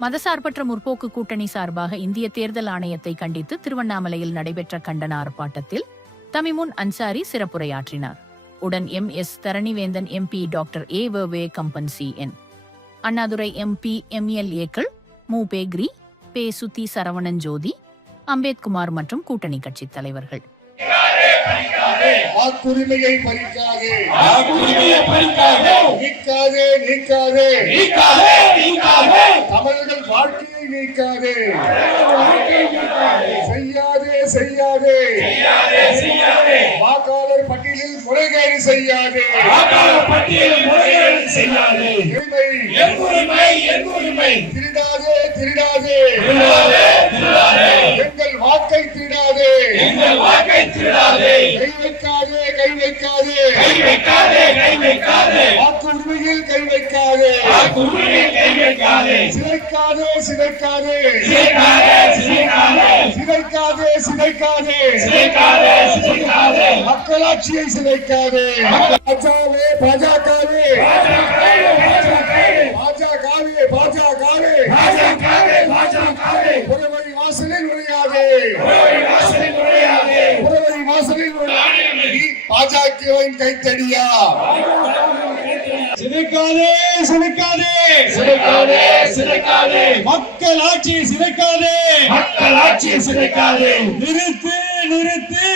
மதசார்பற்ற முற்போக்கு கூட்டணி சார்பாக இந்திய தேர்தல் ஆணையத்தை கண்டித்து திருவண்ணாமலையில் நடைபெற்ற கண்டன ஆர்ப்பாட்டத்தில் தமிமுன் அன்சாரி சிறப்புரையாற்றினார். உடன் M S Dharanivendhan MP doctor A V Kamban C N. Annadurai MP எம்எல்ஏக்கள் மு பேக்ரி பே சுத்தி சரவணன் ஜோதி அம்பேத்குமார் மற்றும் கூட்டணி கட்சித் தலைவர்கள். வாக்குரிமையை பறிக்காதே. வாக்குரிமையை பறிக்காதே. நீக்காதே நீக்காதே. நீக்காதே நீக்காதே. தமிழர்கள் வாழ்க்கையை நீக்காதே. செய்யாதே செய்யாதே. செய்யாதே வாக்காளர் பட்டியலில் முறைகேடு செய்யாதே. வாக்காளர் பட்டியலில் முறைகேடு செய்யாதே. எங்கள் வாக்கை திருடாதே கை வைக்காதே கை வைக்காதே. கை வைக்காதே கை வைக்காதே. வாக்கு உரிமையில் கை வைக்காதே. வாக்குரிமையை கை வைக்காதே. சிதைக்காதே சிதைக்காதே. சிதைக்காதே சிதைக்காதே. சிதைக்காதே சிதைக்காதே. சிதைக்காதே சிதைக்காதே. மக்களாட்சியை சிதைக்காதே. பாஜகவே பாஜகவே. பாஜகவே. புறவழி வாசலில் நுழையாதே நீ பாஜகவின் கைத்தடியா சிதைக்காதே சிதைக்காதே. சிதைக்காதே சிதைக்காதே. மக்கள் ஆட்சியை சிதைக்காதே. மக்கள் ஆட்சியை சிதைக்காதே. நிறுத்து நிறுத்து.